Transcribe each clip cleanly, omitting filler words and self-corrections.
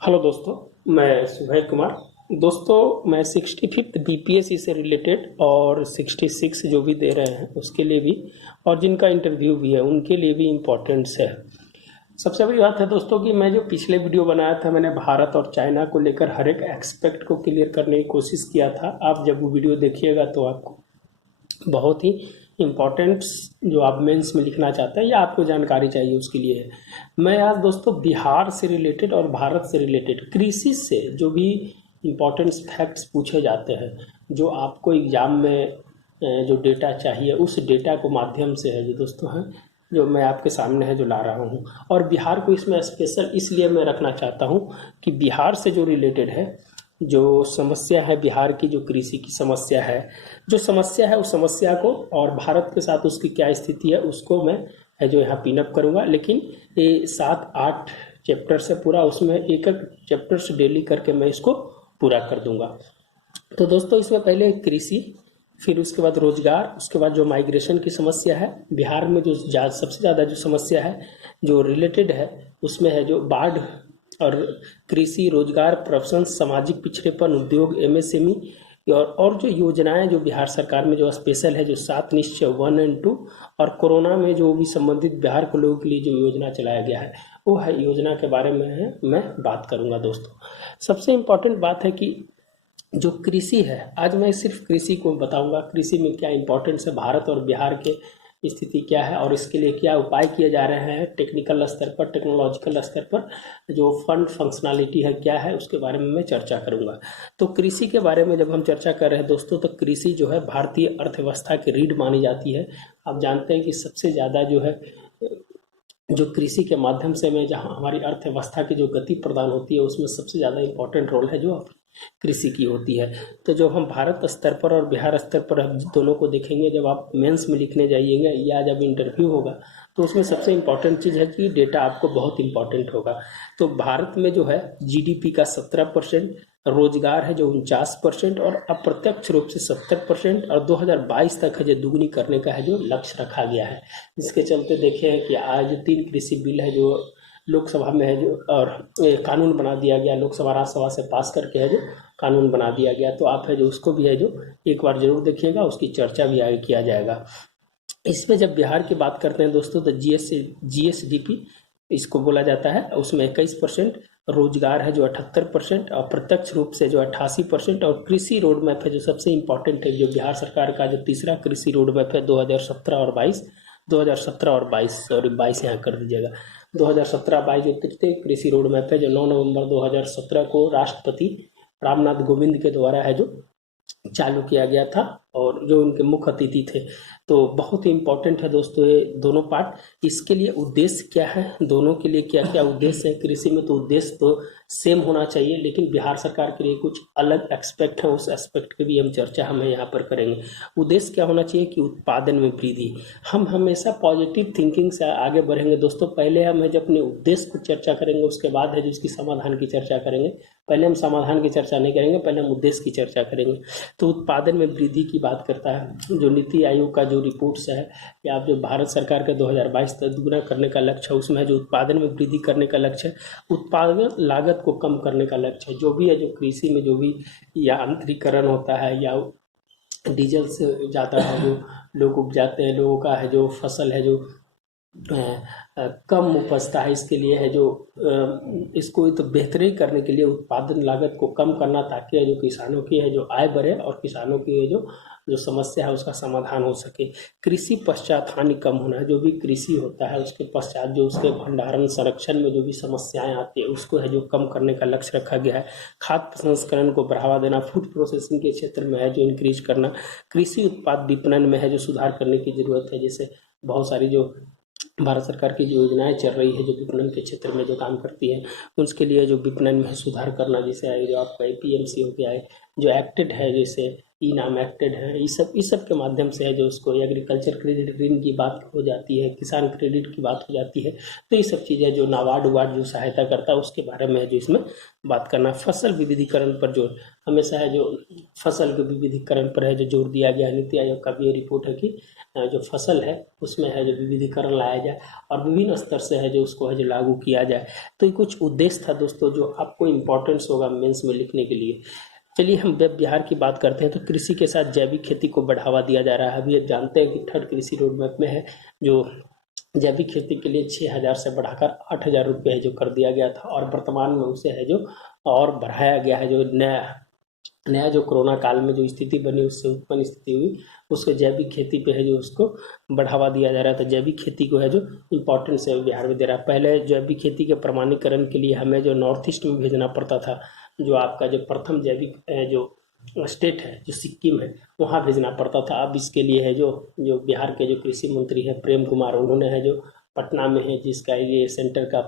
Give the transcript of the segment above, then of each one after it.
Hello दोस्तों, मैं सुभय कुमार। दोस्तों, मैं 65th बीपीएससी से रिलेटेड और 66 जो भी दे रहे हैं उसके लिए भी, और जिनका इंटरव्यू भी है उनके लिए भी इम्पोर्टेंट्स है। सबसे बड़ी बात है दोस्तों कि मैं जो पिछले वीडियो बनाया था, मैंने भारत और चाइना को लेकर हर एक एक्सपेक्ट को क्लियर करने की कोशिश किया था। आप जब वो वीडियो देखिएगा तो आपको बहुत ही इम्पोर्टेंट्स जो आप मेंस में लिखना चाहते हैं या आपको जानकारी चाहिए उसके लिए है। मैं आज दोस्तों बिहार से रिलेटेड और भारत से रिलेटेड कृषि से जो भी इम्पोर्टेंट्स फैक्ट्स पूछे जाते हैं, जो आपको एग्जाम में जो डेटा चाहिए उस डेटा को माध्यम से है जो दोस्तों हैं जो मैं आपके सामने है जो ला रहा हूँ। और बिहार को इसमें स्पेशल इसलिए मैं रखना चाहता हूँ कि बिहार से जो रिलेटेड है, जो समस्या है बिहार की, जो कृषि की समस्या है, जो समस्या है उस समस्या को और भारत के साथ उसकी क्या स्थिति है उसको मैं है जो यहाँ पिनअप करूँगा। लेकिन ये 7-8 चैप्टर से पूरा, उसमें एक एक चैप्टर से डेली करके मैं इसको पूरा कर दूंगा। तो दोस्तों, इसमें पहले कृषि, फिर उसके बाद रोजगार, उसके बाद जो माइग्रेशन की समस्या है बिहार में, जो सबसे ज़्यादा जो समस्या है जो रिलेटेड है उसमें है जो बाढ़ और कृषि, रोजगार, प्रोफेशन, सामाजिक पिछड़ेपन, उद्योग, एमएसएमई और जो योजनाएं जो बिहार सरकार में जो स्पेशल है, जो 7 निश्चय 1 और 2, और कोरोना में जो भी संबंधित बिहार के लोगों के लिए जो योजना चलाया गया है वो है योजना के बारे में है मैं बात करूंगा। दोस्तों, सबसे इम्पोर्टेंट बात है कि जो कृषि है, आज मैं सिर्फ कृषि को बताऊंगा, कृषि में क्या इंपॉर्टेंस है, भारत और बिहार के स्थिति क्या है और इसके लिए क्या उपाय किए जा रहे हैं टेक्निकल स्तर पर, टेक्नोलॉजिकल स्तर पर, जो फंड फंक्शनलिटी है क्या है उसके बारे में मैं चर्चा करूंगा। तो कृषि के बारे में जब हम चर्चा कर रहे हैं दोस्तों, तो कृषि जो है भारतीय अर्थव्यवस्था की रीढ़ मानी जाती है। आप जानते हैं कि सबसे ज़्यादा जो है जो कृषि के माध्यम से में जहाँ हमारी अर्थव्यवस्था की जो गति प्रदान होती है उसमें सबसे ज़्यादा इम्पोर्टेंट रोल है जो कृषि की होती है। तो जब हम भारत स्तर पर और बिहार स्तर पर दोनों को देखेंगे, जब आप मेंस में लिखने जाइएगा या जब इंटरव्यू होगा तो उसमें सबसे इम्पोर्टेंट चीज़ है कि डेटा आपको बहुत इंपॉर्टेंट होगा। तो भारत में जो है जीडीपी का 17%, रोजगार है जो 49% और अप्रत्यक्ष रूप से 70%, और 2022 तक है जो दुगनी करने का है जो लक्ष्य रखा गया है। जिसके चलते देखे हैं कि आज 3 कृषि बिल है जो लोकसभा में है जो, और कानून बना दिया गया, लोकसभा राज्यसभा से पास करके है जो कानून बना दिया गया। तो आप है जो उसको भी है जो एक बार जरूर देखिएगा, उसकी चर्चा भी आगे किया जाएगा। इसमें जब बिहार की बात करते हैं दोस्तों, तो जीएसडीपी इसको बोला जाता है, उसमें 21%, रोजगार है जो 78%, और प्रत्यक्ष रूप से जो 88%, और कृषि रोड मैप है जो सबसे इम्पोर्टेंट है, जो बिहार सरकार का जो तीसरा कृषि रोड मैप है 2017 और 22, 2017 और 22, सॉरी 22 यहाँ कर दीजिएगा, 2017-22 जो तृतीय कृषि रोड मैप है जो 9 नवंबर 2017 को राष्ट्रपति रामनाथ कोविंद के द्वारा है जो चालू किया गया था, और जो उनके मुख्य अतिथि थे। तो बहुत ही इम्पोर्टेंट है दोस्तों ये दोनों पार्ट। इसके लिए उद्देश्य क्या है, दोनों के लिए क्या क्या उद्देश्य है कृषि में, तो उद्देश्य तो सेम होना चाहिए, लेकिन बिहार सरकार के लिए कुछ अलग एक्सपेक्ट है, उस एस्पेक्ट की भी हम चर्चा हमें यहाँ पर करेंगे। उद्देश्य क्या होना चाहिए कि उत्पादन में वृद्धि। हम हमेशा पॉजिटिव थिंकिंग से आगे बढ़ेंगे दोस्तों। पहले हम जब अपने उद्देश्य को चर्चा करेंगे उसके बाद है जो उसकी समाधान की चर्चा करेंगे। पहले हम समाधान की चर्चा नहीं करेंगे, पहले हम उद्देश्य की चर्चा करेंगे। तो उत्पादन में वृद्धि की बात करता है जो नीति आयोग का जो रिपोर्ट्स है, या आप जो भारत सरकार के 2022 तक दुगना करने का लक्ष्य है, उसमें जो उत्पादन में वृद्धि करने का लक्ष्य है, उत्पादन लागत को कम करने का लक्ष्य है। जो भी है जो कृषि में जो भी यांत्रिकरण होता है या डीजल से ज़्यादा है जो लोग उपजाते हैं, लोगों का है जो फसल है जो कम उपजता है, इसके लिए है जो इसको तो बेहतरी करने के लिए उत्पादन लागत को कम करना, ताकि जो किसानों की है जो आय बढ़े और किसानों की जो जो समस्या है उसका समाधान हो सके। कृषि पश्चात हानि कम होना, जो भी कृषि होता है उसके पश्चात जो उसके भंडारण संरक्षण में जो भी समस्याएं आती है उसको है जो कम करने का लक्ष्य रखा गया है। खाद्य प्रसंस्करण को बढ़ावा देना, फूड प्रोसेसिंग के क्षेत्र में है जो इंक्रीज करना, कृषि उत्पाद विपणन में है जो सुधार करने की जरूरत है। जैसे बहुत सारी जो भारत सरकार की जो योजनाएं चल रही है जो विपणन के क्षेत्र में जो काम करती है, उसके लिए जो विपणन में सुधार करना, जैसे जो आपका एपीएमसी हो गया है जो एक्टेड है, जैसे ई-नाम एक्टेड है, इस सब के माध्यम से है जो उसको एग्रीकल्चर क्रेडिट ऋण की बात हो जाती है, किसान क्रेडिट की बात हो जाती है। तो ये सब चीज़ें जो नाबार्ड वार्ड जो सहायता करता है उसके बारे में है जो इसमें बात करना। फसल विविधीकरण पर जो हमेशा है जो फसल के विविधीकरण पर है जो जोर दिया गया है। नीति आयोग का भी ये रिपोर्ट है कि जो फसल है उसमें है जो विविधीकरण लाया जाए और विभिन्न स्तर से है जो उसको है जो लागू किया जाए। तो ये कुछ उद्देश्य था दोस्तों जो आपको इम्पोर्टेंस होगा मेंस में लिखने के लिए। चलिए हम वेब बिहार की बात करते हैं। तो कृषि के साथ जैविक खेती को बढ़ावा दिया जा रहा है। अभी आप जानते हैं कि थर्ड कृषि रोड मैप में है जो जैविक खेती के लिए 6,000 से बढ़ाकर 8,000 रुपये है जो कर दिया गया था और वर्तमान में उसे है जो और बढ़ाया गया है। जो नया नया जो कोरोना काल में जो स्थिति बनी उससे उत्पन्न स्थिति हुई उसको जैविक खेती पे है जो उसको बढ़ावा दिया जा रहा था। जैविक खेती को है जो इम्पोर्टेंस है बिहार में दे रहा है। पहले जैविक खेती के प्रमाणीकरण के लिए हमें जो नॉर्थ ईस्ट में भेजना पड़ता था, जो आपका जो प्रथम जैविक जो स्टेट है जो सिक्किम है वहाँ भेजना पड़ता था। अब इसके लिए है जो जो बिहार के जो कृषि मंत्री हैं प्रेम कुमार, उन्होंने है जो पटना में है जिसका ये सेंटर का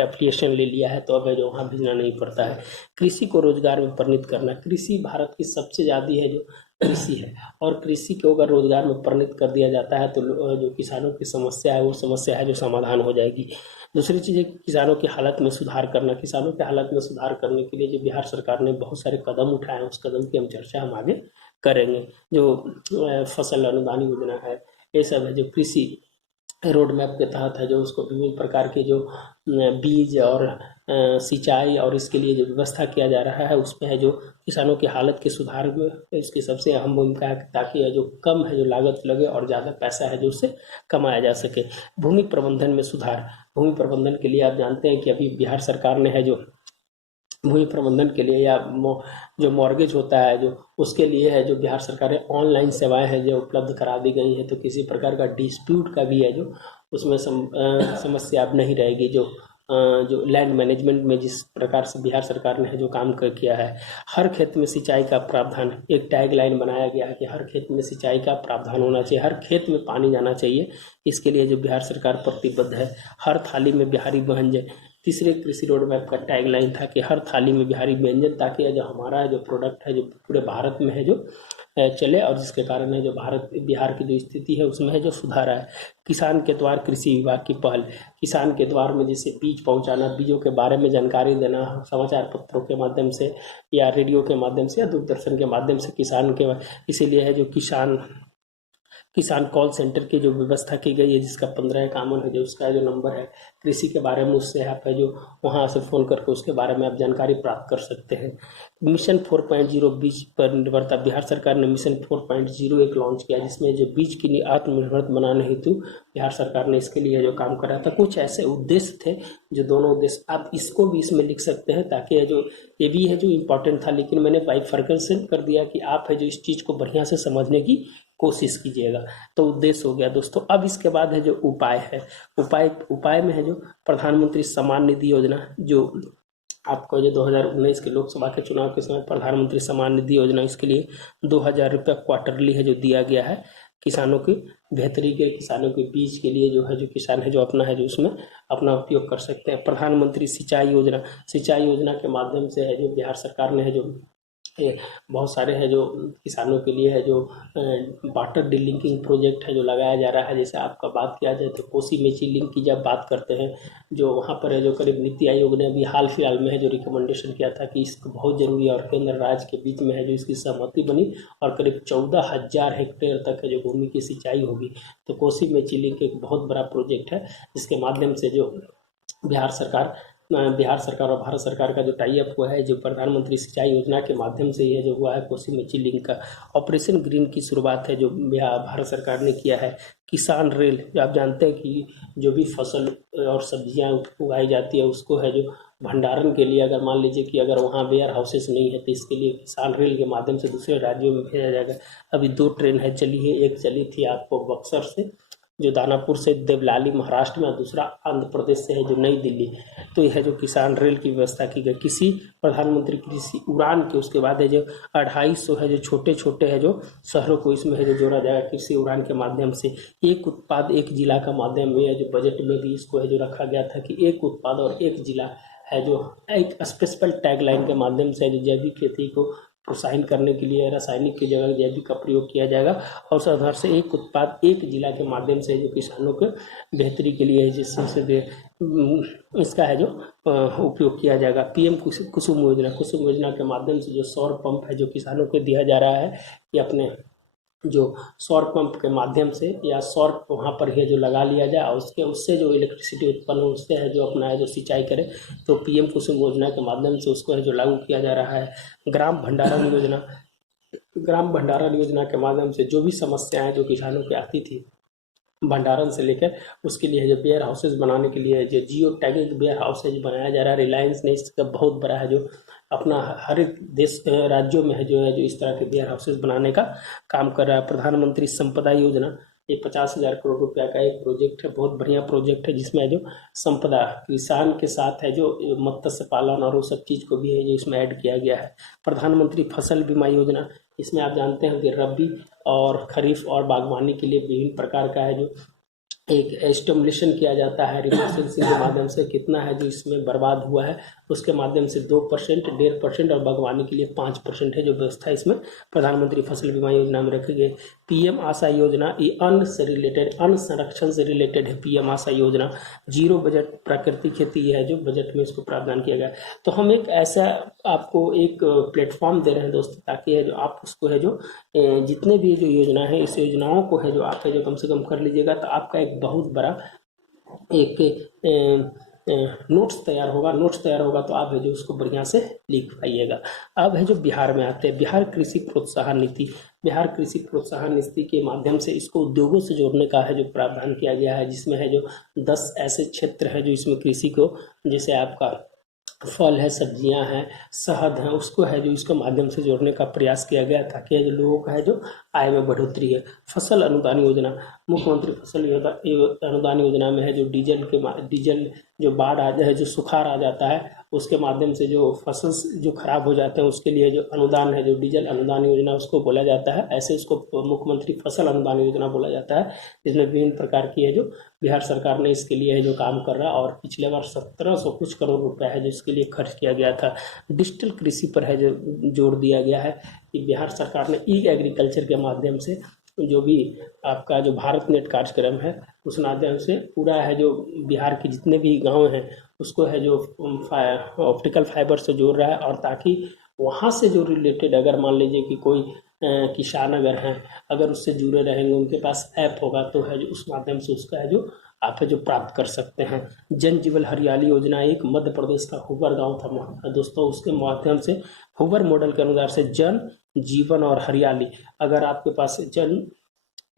एप्लीकेशन ले लिया है, तो अब है जो वहाँ भेजना नहीं पड़ता है। कृषि को रोजगार में परिणत करना। कृषि भारत की सबसे ज़्यादा है जो कृषि है और कृषि को अगर रोजगार में परिणत कर दिया जाता है तो जो किसानों की समस्या है वो समस्या है जो समाधान हो जाएगी। दूसरी चीज़ है किसानों की हालत में सुधार करना। किसानों की हालत में सुधार करने के लिए जो बिहार सरकार ने बहुत सारे कदम उठाए हैं उस कदम की हम चर्चा हम आगे करेंगे। जो फसल अनुदान योजना है ये सब है जो कृषि रोड मैप के तहत है जो उसको विभिन्न प्रकार के जो बीज और सिंचाई और इसके लिए जो व्यवस्था किया जा रहा है उसमें है जो किसानों की हालत के सुधार में इसकी सबसे अहम भूमिका है ताकि जो कम है जो लागत लगे और ज़्यादा पैसा है जो उससे कमाया जा सके। भूमि प्रबंधन में सुधार। भूमि प्रबंधन के लिए आप जानते हैं कि अभी बिहार सरकार ने है जो भूमि प्रबंधन के लिए या जो मॉर्गेज होता है जो उसके लिए है जो बिहार सरकार है ऑनलाइन सेवाएं हैं जो उपलब्ध करा दी गई है। तो किसी प्रकार का डिस्प्यूट का भी है जो उसमें समस्या अब नहीं रहेगी। जो लैंड मैनेजमेंट में जिस प्रकार से बिहार सरकार ने है जो काम किया है। हर खेत में सिंचाई का प्रावधान। एक टैग लाइन बनाया गया है कि हर खेत में सिंचाई का प्रावधान होना चाहिए, हर खेत में पानी जाना चाहिए। इसके लिए जो बिहार सरकार प्रतिबद्ध है। हर थाली में बिहारी व्यंजन। तीसरे कृषि रोड मैप का टैग लाइन था कि हर थाली में बिहारी व्यंजन, ताकि जो हमारा जो प्रोडक्ट है जो पूरे भारत में है जो चले और जिसके कारण है जो भारत बिहार की जो स्थिति है उसमें है जो सुधार है। किसान के द्वार कृषि विभाग की पहल। किसान के द्वार में जैसे बीज पहुंचाना, बीजों के बारे में जानकारी देना समाचार पत्रों के माध्यम से या रेडियो के माध्यम से या दूरदर्शन के माध्यम से किसान के, इसीलिए है जो किसान कॉल सेंटर की जो व्यवस्था की गई है जिसका 15 इक्यावन है जो उसका जो नंबर है कृषि के बारे में उससे आप है जो वहाँ से फ़ोन करके उसके बारे में आप जानकारी प्राप्त कर सकते हैं। मिशन 4.0 बीज पर निर्भरता। बिहार सरकार ने मिशन 4.0 एक लॉन्च किया जिसमें जो बीज की आत्मनिर्भर बनाने हेतु बिहार सरकार ने इसके लिए जो काम करा था। कुछ ऐसे उद्देश्य थे जो दोनों उद्देश्य आप इसको भी इसमें लिख सकते हैं ताकि ये भी है जो इम्पोर्टेंट था, लेकिन मैंने बाइफरकेशन कर दिया कि आप है जो इस चीज़ को बढ़िया से समझने की कोशिश कीजिएगा। तो उद्देश्य हो गया दोस्तों। अब इसके बाद है जो उपाय है। उपाय में है जो प्रधानमंत्री सम्मान निधि योजना, जो आपको जो 2019 के लोकसभा के चुनाव के समय प्रधानमंत्री सम्मान निधि योजना, इसके लिए 2,000 रुपये क्वार्टरली है जो दिया गया है किसानों की बेहतरी के, किसानों के बीज के लिए जो है जो किसान है जो अपना है जो उसमें अपना उपयोग कर सकते हैं। प्रधानमंत्री सिंचाई योजना। सिंचाई योजना के माध्यम से है जो बिहार सरकार ने है जो बहुत सारे है जो किसानों के लिए है जो वाटर डिलिंकिंग प्रोजेक्ट है जो लगाया जा रहा है। जैसे आपका बात किया जाए तो कोसी मेची लिंक की जब बात करते हैं जो वहाँ पर है जो करीब नीति आयोग ने अभी हाल फिलहाल में है जो रिकमेंडेशन किया था कि इसको बहुत ज़रूरी है और केंद्र राज्य के बीच में है जो इसकी सहमति बनी और करीब 14,000 हेक्टेयर तक है जो भूमि की सिंचाई होगी। तो कोसी मेची लिंक एक बहुत बड़ा प्रोजेक्ट है जिसके माध्यम से जो बिहार सरकार और भारत सरकार का जो टाई अप हुआ है जो प्रधानमंत्री सिंचाई योजना के माध्यम से यह जो हुआ है कोसी मेची लिंक का। ऑपरेशन ग्रीन की शुरुआत है जो भारत सरकार ने किया है। किसान रेल, जो आप जानते हैं कि जो भी फसल और सब्जियां उगाई जाती है उसको है जो भंडारण के लिए अगर मान लीजिए कि अगर वहाँ वेयर हाउसेस नहीं है तो इसके लिए किसान रेल के माध्यम से दूसरे राज्यों में भेजा जाएगा। अभी 2 ट्रेन है चली है, एक चली थी आपको बक्सर से जो दानापुर से देवलाली महाराष्ट्र में और दूसरा आंध्र प्रदेश से है जो नई दिल्ली। तो यह है जो किसान रेल की व्यवस्था की गई। प्रधानमंत्री कृषि उड़ान के उसके बाद है जो 250 है जो छोटे छोटे है जो शहरों को इसमें है जो जोड़ा जाएगा कृषि उड़ान के माध्यम से। एक उत्पाद एक जिला का माध्यम में है जो बजट में भी इसको है जो रखा गया था कि एक उत्पाद और एक जिला है जो एक स्पेशल टैग लाइन के माध्यम से जो जैविक खेती को प्रोत्साहित करने के लिए रासायनिक की जगह जैविक का प्रयोग किया जाएगा। और उस आधार से एक उत्पाद एक जिला के माध्यम से जो किसानों के बेहतरी के लिए है, जिससे इसका है जो उपयोग किया जाएगा। पीएम कुसुम योजना के माध्यम से जो सौर पंप है जो किसानों को दिया जा रहा है कि अपने जो सौर पंप के माध्यम से या सौर वहाँ पर ही जो लगा लिया जाए और उससे जो इलेक्ट्रिसिटी उत्पन्न हो उससे है जो अपना है जो सिंचाई करे, तो पीएम कुसुम योजना के माध्यम से उसको है जो लागू किया जा रहा है। ग्राम भंडारण योजना के माध्यम से जो भी समस्याएं जो किसानों की आती थी भंडारण से लेकर उसके लिए जो वेयर हाउसेज बनाने के लिए जो जियो टैगिंग वेयर हाउसेज बनाया जा रहा है, रिलायंस ने इसका बहुत बड़ा है जो अपना हर एक देश राज्यों में है जो इस तरह के वेयर हाउसेज बनाने का काम कर रहा है। प्रधानमंत्री संपदा योजना ये 50,000 करोड़ रुपया का एक प्रोजेक्ट है, बहुत बढ़िया प्रोजेक्ट है, जिसमें जो संपदा किसान के साथ है जो मत्स्य पालन और वो सब चीज़ को भी है जो इसमें ऐड किया गया है। प्रधानमंत्री फसल बीमा योजना, इसमें आप जानते हैं कि रबी और खरीफ और बागवानी के लिए विभिन्न प्रकार का है जो एक एस्टिमेशन किया जाता है रिमोट सेंसिंग के माध्यम से कितना है जो इसमें बर्बाद हुआ है, उसके माध्यम से 2%, 1.5% और बागवानी के लिए 5% है जो व्यवस्था इसमें प्रधानमंत्री फसल बीमा योजना में रखी गई। पीएम आशा योजना ये अन्न से रिलेटेड, अन्न संरक्षण से रिलेटेड है। पीएम आशा योजना जीरो बजट प्राकृतिक खेती है जो बजट में इसको प्रावधान किया गया। तो हम एक ऐसा आपको एक प्लेटफॉर्म दे रहे हैं दोस्तों, ताकि है जो आप उसको है जो जितने भी जो योजना है इस योजनाओं को है जो आप है जो कम से कम कर लीजिएगा, तो आपका एक बहुत बड़ा एक नोट्स तैयार होगा तो आप है जो उसको बढ़िया से लिख पाइएगा। अब है जो बिहार में आते हैं, बिहार कृषि प्रोत्साहन नीति के माध्यम से इसको उद्योगों से जोड़ने का है जो प्रावधान किया गया है, जिसमें है जो 10 ऐसे क्षेत्र है जो इसमें कृषि को, जैसे आपका फल है, सब्जियां हैं, शहद है, उसको है जो इसके माध्यम से जोड़ने का प्रयास किया गया ताकि जो लोगों का है जो आय में बढ़ोतरी है। फसल अनुदान योजना, मुख्यमंत्री फसल अनुदान योजना में है जो डीजल जो बाढ़ आ जाए, जो सुखाड़ आ जाता है उसके माध्यम से जो फसल जो खराब हो जाते हैं उसके लिए जो अनुदान है जो डीजल अनुदान योजना उसको बोला जाता है। ऐसे उसको मुख्यमंत्री फसल अनुदान योजना बोला जाता है, जिसमें विभिन्न प्रकार की है जो बिहार सरकार ने इसके लिए है जो काम कर रहा है। और पिछले बार 1700 कुछ करोड़ रुपया है जो इसके लिए खर्च किया गया था। डिजिटल कृषि पर है जो जोर दिया गया है कि बिहार सरकार ने ई एग्रीकल्चर के माध्यम से जो भी आपका जो भारत नेट कार्यक्रम है उस माध्यम से पूरा है जो बिहार के जितने भी गांव हैं उसको है जो ऑप्टिकल फाइबर से जोड़ रहा है, और ताकि वहाँ से जो रिलेटेड अगर मान लीजिए कि कोई किसान अगर हैं, अगर उससे जुड़े रहेंगे, उनके पास ऐप होगा तो है जो उस माध्यम से उसका है जो आप है जो प्राप्त कर सकते हैं। जन जीवन हरियाली योजना एक मध्य प्रदेश का हुबर गांव था दोस्तों, उसके माध्यम से हुबर मॉडल के अनुसार से जन जीवन और हरियाली, अगर आपके पास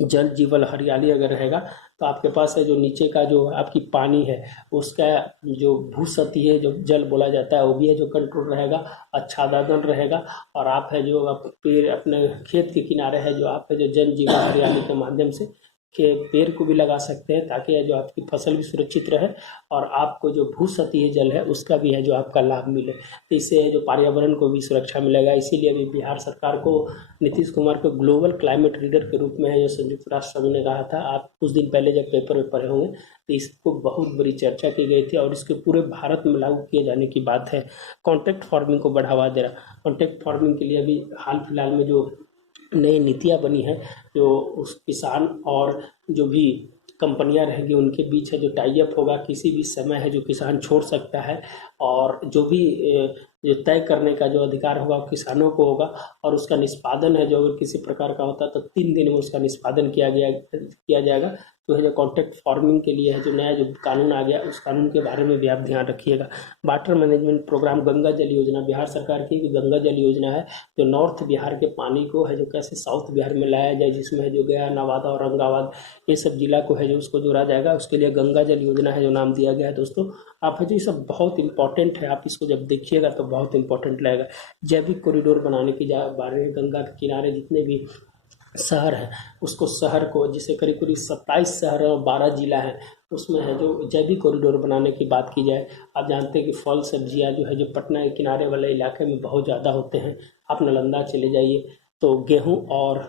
जल जीवन हरियाली अगर रहेगा तो आपके पास है जो नीचे का जो आपकी पानी है उसका जो भूसतही है जो जल बोला जाता है वो भी है जो कंट्रोल रहेगा, आच्छादन रहेगा। और आप है जो पेड़ अपने खेत के किनारे है जो आप है जो जन जीवन हरियाली के माध्यम से के पेड़ को भी लगा सकते हैं, ताकि जो आपकी फसल भी सुरक्षित रहे और आपको जो भूसतहीय जल है उसका भी है जो आपका लाभ मिले। तो इससे जो पर्यावरण को भी सुरक्षा मिलेगा। इसीलिए अभी बिहार सरकार को नीतीश कुमार को ग्लोबल क्लाइमेट लीडर के रूप में है जो संयुक्त राष्ट्र संघ ने कहा था। आप कुछ दिन पहले जब पेपर में पढ़े होंगे तो इसको बहुत बड़ी चर्चा की गई थी और इसके पूरे भारत में लागू किए जाने की बात है। कॉन्ट्रैक्ट फार्मिंग को बढ़ावा दे रहा, कॉन्ट्रैक्ट फार्मिंग के लिए अभी हाल फिलहाल में जो नई नीतियाँ बनी है जो उस किसान और जो भी कंपनियां रहेंगी उनके बीच है जो टाई अप होगा, किसी भी समय है जो किसान छोड़ सकता है और जो भी जो तय करने का जो अधिकार होगा वो किसानों को होगा। और उसका निष्पादन है जो अगर किसी प्रकार का होता है तो 3 दिन में उसका निष्पादन किया जाएगा। तो है जो कॉन्ट्रैक्ट फार्मिंग के लिए है जो नया जो कानून आ गया उस कानून के बारे में भी आप ध्यान रखिएगा। वाटर मैनेजमेंट प्रोग्राम, गंगा जल योजना बिहार सरकार की गंगा जल योजना है जो नॉर्थ बिहार के पानी को है जो कैसे साउथ बिहार में लाया जाए, जिसमें है जो गया, नवादा, औरंगाबाद ये सब जिला को है जो उसको जोड़ा जाएगा। उसके लिए गंगा जल योजना है जो नाम दिया गया है। दोस्तों आप है जो ये सब बहुत इंपॉर्टेंट है, आप इसको जब देखिएगा तो बहुत इंपॉर्टेंट लगेगा। जैविक कॉरिडोर बनाने की बारे में गंगा के किनारे जितने भी शहर है उसको शहर को जिसे करीब करीब 27 शहर और 12 जिला है उसमें है जो जैविक कॉरिडोर बनाने की बात की जाए। आप जानते हैं कि फल सब्जियां जो है जो पटना के किनारे वाले इलाके में बहुत ज़्यादा होते हैं। आप नालंदा चले जाइए तो गेहूं और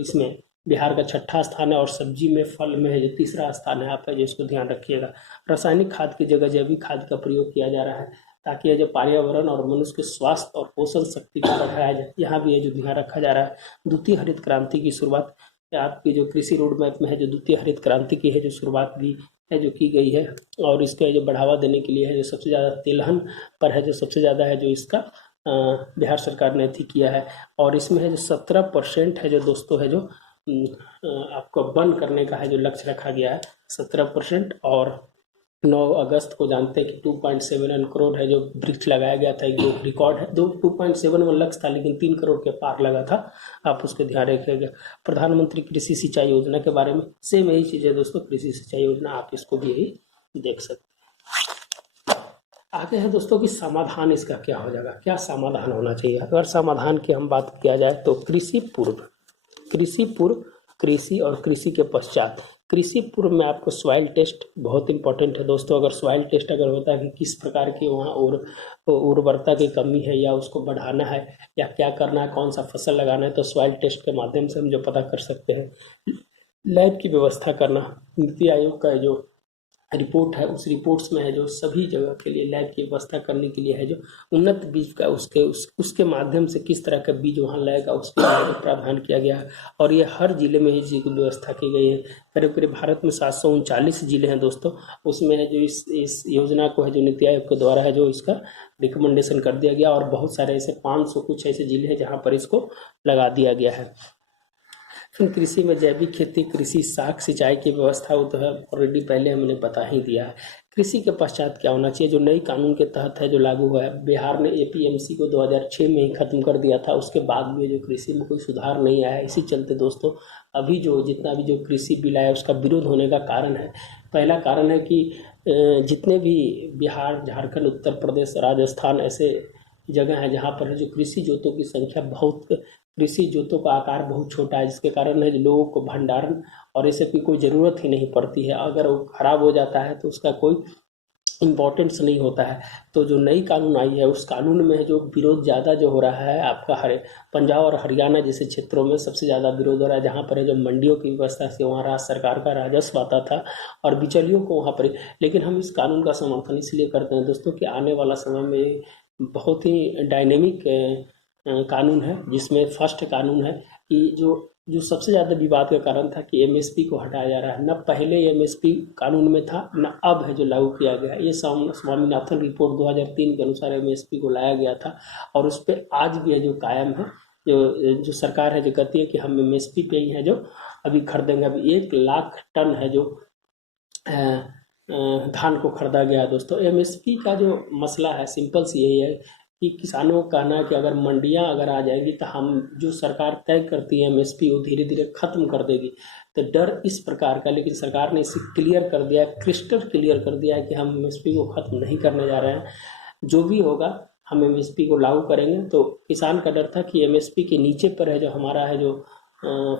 इसमें बिहार का 6ठा स्थान है और सब्जी में फल में है जो 3रा स्थान है। आप है जो इसको ध्यान रखिएगा। रासायनिक खाद की जगह जैविक खाद का प्रयोग किया जा रहा है ताकि ये जो पर्यावरण और मनुष्य के स्वास्थ्य और पोषण शक्ति को बढ़ाया जाए। यहाँ भी है जो ध्यान रखा जा रहा है। द्वितीय हरित क्रांति की शुरुआत आपकी जो कृषि रोड मैप में है, जो द्वितीय हरित क्रांति की है जो शुरुआत भी है जो की गई है, और इसका जो बढ़ावा देने के लिए है जो सबसे ज़्यादा तिलहन पर है जो सबसे ज़्यादा है जो इसका बिहार सरकार ने अथी किया है। और इसमें है जो 17% है जो दोस्तों है जो आपको बंद करने का है जो लक्ष्य रखा गया है 17%। और 9 अगस्त को जानते हैं कि 2.7 करोड़ है जो वृक्ष लगाया गया था, एक जो रिकॉर्ड है। 2.71 लक्ष्य था लेकिन 3 करोड़ के पार लगा था, आप उसके ध्यान रखिएगा। प्रधानमंत्री कृषि सिंचाई योजना के बारे में सेम यही चीज़ है दोस्तों, कृषि सिंचाई योजना, आप इसको भी यही देख सकते हैं। आगे है दोस्तों कि समाधान इसका क्या हो जाएगा, क्या समाधान होना चाहिए। अगर समाधान की हम बात किया जाए तो कृषि पूर्व, कृषि और कृषि के पश्चात। कृषि पूर्व में आपको सॉइल टेस्ट बहुत इंपॉर्टेंट है दोस्तों। अगर सॉइल टेस्ट अगर होता है कि किस प्रकार की वहाँ उर्वरता की कमी है या उसको बढ़ाना है या क्या करना है, कौन सा फसल लगाना है, तो सॉइल टेस्ट के माध्यम से हम जो पता कर सकते हैं। लैब की व्यवस्था करना, नीति आयोग का जो रिपोर्ट है उस रिपोर्ट्स में है जो सभी जगह के लिए लैब की व्यवस्था करने के लिए है जो उन्नत बीज का उसके माध्यम से किस तरह का बीज वहाँ लगेगा उसके लिए प्रावधान किया गया है। और ये हर जिले में इसी की व्यवस्था की गई है। करीब करीब भारत में 739 जिले हैं दोस्तों, उसमें है जो इस योजना को है जो नीति आयोग के द्वारा है जो इसका रिकमेंडेशन कर दिया गया। और बहुत सारे ऐसे 500 कुछ ऐसे जिले हैं जहाँ पर इसको लगा दिया गया है। फिर कृषि में जैविक खेती, कृषि साख सिंचाई की व्यवस्था वो तो है ऑलरेडी पहले हमने बता ही दिया है। कृषि के पश्चात क्या होना चाहिए, जो नई कानून के तहत है जो लागू हुआ है। बिहार ने एपीएमसी को 2006 में ही खत्म कर दिया था, उसके बाद भी जो कृषि में कोई सुधार नहीं आया। इसी चलते दोस्तों अभी जो जितना भी जो कृषि बिल आया उसका विरोध होने का कारण है, पहला कारण है कि जितने भी बिहार, झारखंड, उत्तर प्रदेश, राजस्थान ऐसे जगह है जहाँ पर जो कृषि जोतों की संख्या बहुत, कृषि जोतों का आकार बहुत छोटा है, जिसके कारण है लोगों को भंडारण और ऐसे की कोई ज़रूरत ही नहीं पड़ती है। अगर वो खराब हो जाता है तो उसका कोई इम्पोर्टेंस नहीं होता है। तो जो नई कानून आई है उस कानून में जो विरोध ज़्यादा जो हो रहा है आपका पंजाब और हरियाणा जैसे क्षेत्रों में सबसे ज़्यादा विरोध हो रहा है, जहाँ पर है जो मंडियों की व्यवस्था से वहाँ राज्य सरकार का राजस्व आता था और बिचौलियों को वहाँ पर। लेकिन हम इस कानून का समर्थन इसलिए करते हैं दोस्तों कि आने वाला समय में बहुत ही डायनेमिक कानून है, जिसमें फर्स्ट कानून है कि जो सबसे ज़्यादा विवाद का कारण था कि एमएसपी को हटाया जा रहा है। न पहले एमएसपी कानून में था न अब है जो लागू किया गया। ये स्वामीनाथन रिपोर्ट 2003 के अनुसार एमएसपी को लाया गया था और उस पर आज भी है जो कायम है। जो सरकार है जो कहती है कि हम एमएसपी पे ही है जो अभी खरीदेंगे। अभी 1 लाख टन है जो धान को खरीदा गया है दोस्तों। एमएसपी का जो मसला है सिंपल सी यही है कि किसानों का कहना है कि अगर मंडियां अगर आ जाएगी तो हम जो सरकार तय करती है एमएसपी वो धीरे धीरे खत्म कर देगी। तो डर इस प्रकार का, लेकिन सरकार ने इसे क्लियर कर दिया है, क्रिस्टल क्लियर कर दिया है कि हम एमएसपी को खत्म नहीं करने जा रहे हैं। जो भी होगा हम एमएसपी को लागू करेंगे। तो किसान का डर था कि एमएसपी के नीचे पर है जो हमारा है जो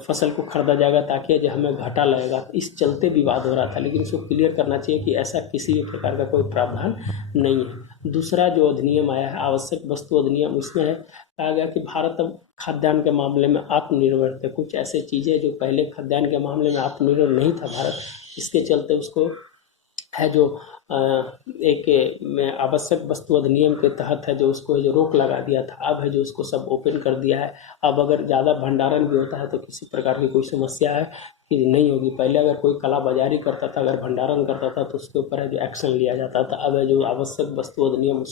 फसल को खरीदा जाएगा ताकि जो हमें घाटा लगेगा, इस चलते विवाद हो रहा था। लेकिन इसको क्लियर करना चाहिए कि ऐसा किसी भी प्रकार का कोई प्रावधान नहीं है। दूसरा जो अधिनियम आया है आवश्यक वस्तु अधिनियम, उसमें है कहा गया कि भारत अब खाद्यान्न के मामले में आत्मनिर्भर थे। कुछ ऐसे चीज़ें जो पहले खाद्यान्न के मामले में आत्मनिर्भर नहीं था भारत, इसके चलते उसको है जो एक आवश्यक वस्तु अधिनियम के तहत है जो उसको जो रोक लगा दिया था। अब है जो उसको सब ओपन कर दिया है। अब अगर ज़्यादा भंडारण भी होता है तो किसी प्रकार की कोई समस्या है कि नहीं होगी। पहले अगर कोई काला बाजारी करता था, अगर भंडारण करता था तो उसके ऊपर है जो एक्शन लिया जाता था। अब है जो आवश्यक वस्तु अधिनियम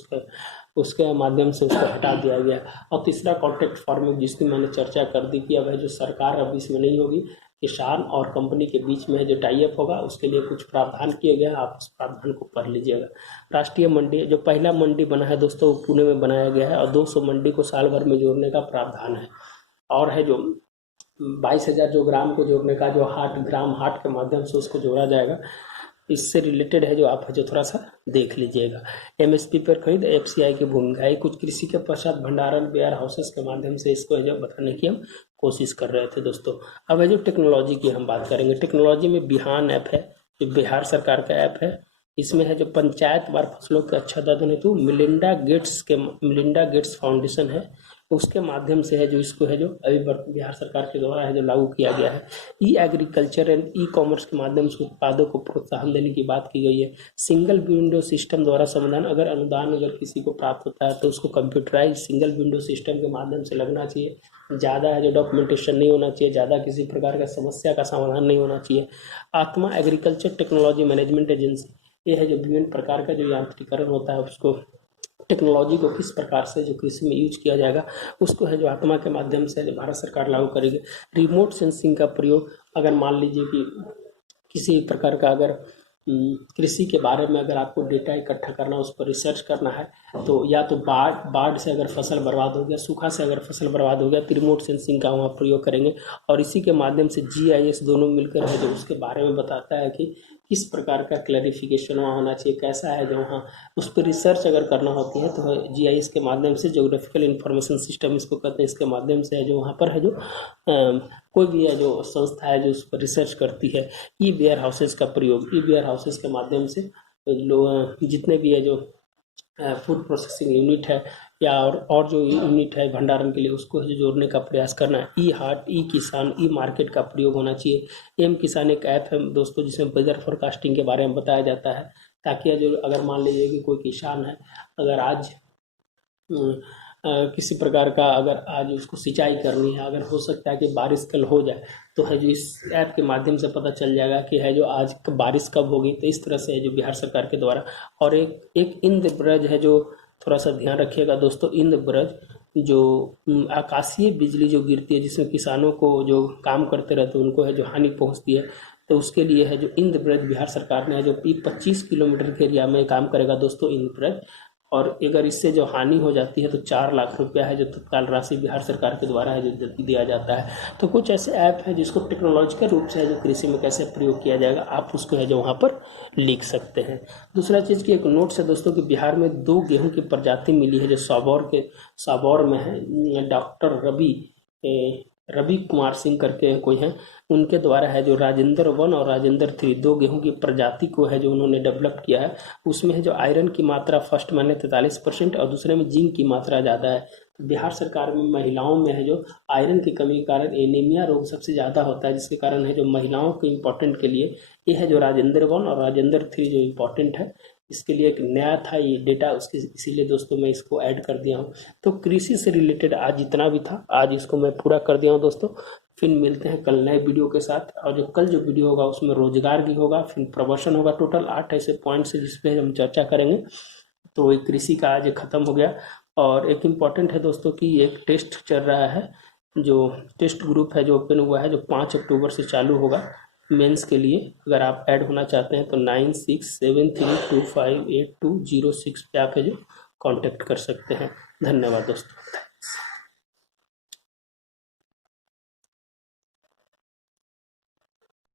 उसके माध्यम से उसको हटा दिया गया। और तीसरा कॉन्ट्रैक्ट फार्मिंग, जिसकी मैंने चर्चा कर दी कि अब है जो सरकार अब इसमें नहीं होगी, किसान और कंपनी के बीच में जो टाई अप होगा उसके लिए कुछ प्रावधान किए गए हैं। आप उस प्रावधान को पढ़ लीजिएगा। राष्ट्रीय मंडी, जो पहला मंडी बना है दोस्तों पुणे में बनाया गया है और 200 मंडी को साल भर में जोड़ने का प्रावधान है। और है जो 22,000 जो ग्राम को जोड़ने का जो ग्राम हाट के माध्यम से उसको जोड़ा जाएगा। इससे रिलेटेड है जो आप जो थोड़ा सा देख लीजिएगा। एमएसपी पर खरीद, एफसीआई की भूमिका है। कुछ कृषि के पश्चात भंडारण वेयर हाउसेस के माध्यम से इसको है जो बताने की हम कोशिश कर रहे थे दोस्तों। अब है जो टेक्नोलॉजी की हम बात करेंगे। टेक्नोलॉजी में बिहान ऐप है जो बिहार सरकार का ऐप है। इसमें है जो पंचायत वार फसलों के अच्छा दादन हेतु मिलिंडा गेट्स फाउंडेशन है उसके माध्यम से है जो इसको है जो अभी बिहार सरकार के द्वारा है जो लागू किया गया है। ई एग्रीकल्चर एंड ई कॉमर्स के माध्यम से उत्पादों को प्रोत्साहन देने की बात की गई है। सिंगल विंडो सिस्टम द्वारा समाधान, अगर अनुदान अगर किसी को प्राप्त होता है तो उसको कंप्यूटराइज सिंगल विंडो सिस्टम के माध्यम से लगना चाहिए। ज़्यादा है जो डॉक्यूमेंटेशन नहीं होना चाहिए, ज़्यादा किसी प्रकार का समस्या का समाधान नहीं होना चाहिए। आत्मा एग्रीकल्चर टेक्नोलॉजी मैनेजमेंट एजेंसी, ये है जो विभिन्न प्रकार का जो यांत्रिकरण होता है उसको, टेक्नोलॉजी को किस प्रकार से जो कृषि में यूज किया जाएगा उसको है जो आत्मा के माध्यम से जो भारत सरकार लागू करेगी। रिमोट सेंसिंग का प्रयोग, अगर मान लीजिए कि किसी प्रकार का अगर कृषि के बारे में अगर आपको डेटा इकट्ठा करना, उस पर रिसर्च करना है, तो या तो बाढ़ से अगर फसल बर्बाद हो गया, सूखा से अगर फसल बर्बाद हो गया तो रिमोट सेंसिंग का वहाँ प्रयोग करेंगे। और इसी के माध्यम से GIS दोनों मिलकर है जो उसके बारे में बताता है कि किस प्रकार का क्लैरिफिकेशन वहाँ होना चाहिए, कैसा है जो वहाँ उस पर रिसर्च अगर करना होती है तो GIS के माध्यम से, जोग्राफिकल इंफॉर्मेशन सिस्टम इसको कहते हैं, इसके माध्यम से है जो वहाँ पर है जो कोई भी है जो संस्था है जो उस पर रिसर्च करती है। ई वेयर हाउसेस का प्रयोग, ई वेयर हाउसेस के माध्यम से लोग जितने भी है जो फूड प्रोसेसिंग यूनिट है या और जो यूनिट है भंडारण के लिए, उसको जोड़ने का प्रयास करना है। ई हाट, ई किसान, ई मार्केट का प्रयोग होना चाहिए। एम किसान एक ऐप है दोस्तों जिसमें वेदर फोरकास्टिंग के बारे में बताया जाता है, ताकि जो अगर मान लीजिए कि कोई किसान है, अगर आज किसी प्रकार का अगर आज उसको सिंचाई करनी है, अगर हो सकता है कि बारिश कल हो जाए, तो है जो इस ऐप के माध्यम से पता चल जाएगा कि है जो आज बारिश कब होगी। तो इस तरह से है जो बिहार सरकार के द्वारा। और एक इंद्रब्रज है जो थोड़ा सा ध्यान रखिएगा दोस्तों, इंद्रब्रज जो आकाशीय बिजली जो गिरती है जिसमें किसानों को जो काम करते रहते हैं उनको है जो हानि पहुंचती है, तो उसके लिए है जो इंद्रब्रज बिहार सरकार ने है जो 25 किलोमीटर के एरिया में काम करेगा दोस्तों इंद्रब्रज। और अगर इससे जो हानि हो जाती है तो 4 लाख रुपया है जो तत्काल राशि बिहार सरकार के द्वारा है जो दिया जाता है। तो कुछ ऐसे ऐप है जिसको टेक्नोलॉजिकल रूप से है जो कृषि में कैसे प्रयोग किया जाएगा, आप उसको है जो वहाँ पर लिख सकते हैं। दूसरा चीज़ की एक नोट्स है दोस्तों कि बिहार में 2 गेहूं की प्रजाति मिली है जो साबौर में है। डॉक्टर रवि कुमार सिंह करके कोई हैं, उनके द्वारा है जो राजेंद्र 1 और राजेंद्र 3 2 गेहूं की प्रजाति को है जो उन्होंने डेवलप किया है। उसमें है जो आयरन की मात्रा फर्स्ट में 43% और दूसरे में जिंक की मात्रा ज़्यादा है। तो बिहार सरकार में महिलाओं में है जो आयरन की कमी के कारण एनीमिया रोग सबसे ज़्यादा होता है, जिसके कारण है जो महिलाओं के इम्पोर्टेंट के लिए ये है जो राजेंद्र 1 और राजेंद्र 3 जो इम्पोर्टेंट है। इसके लिए एक नया था ये डेटा, उसके इसीलिए दोस्तों मैं इसको ऐड कर दिया हूँ। तो कृषि से रिलेटेड आज जितना भी था आज इसको मैं पूरा कर दिया हूँ दोस्तों। फिर मिलते हैं कल नए वीडियो के साथ, और जो कल जो वीडियो होगा उसमें रोजगार भी होगा, फिर प्रवचन होगा। टोटल 8 ऐसे पॉइंट्स है जिसपे हम चर्चा करेंगे। तो एक कृषि का आज खत्म हो गया। और एक इम्पॉर्टेंट है दोस्तों कि एक टेस्ट चल रहा है, जो टेस्ट ग्रुप है जो ओपन हुआ है, जो 5 अक्टूबर से चालू होगा मेंस के लिए। अगर आप ऐड होना चाहते हैं तो 9673258206 पे आप है जो कांटेक्ट कर सकते हैं। धन्यवाद दोस्तों।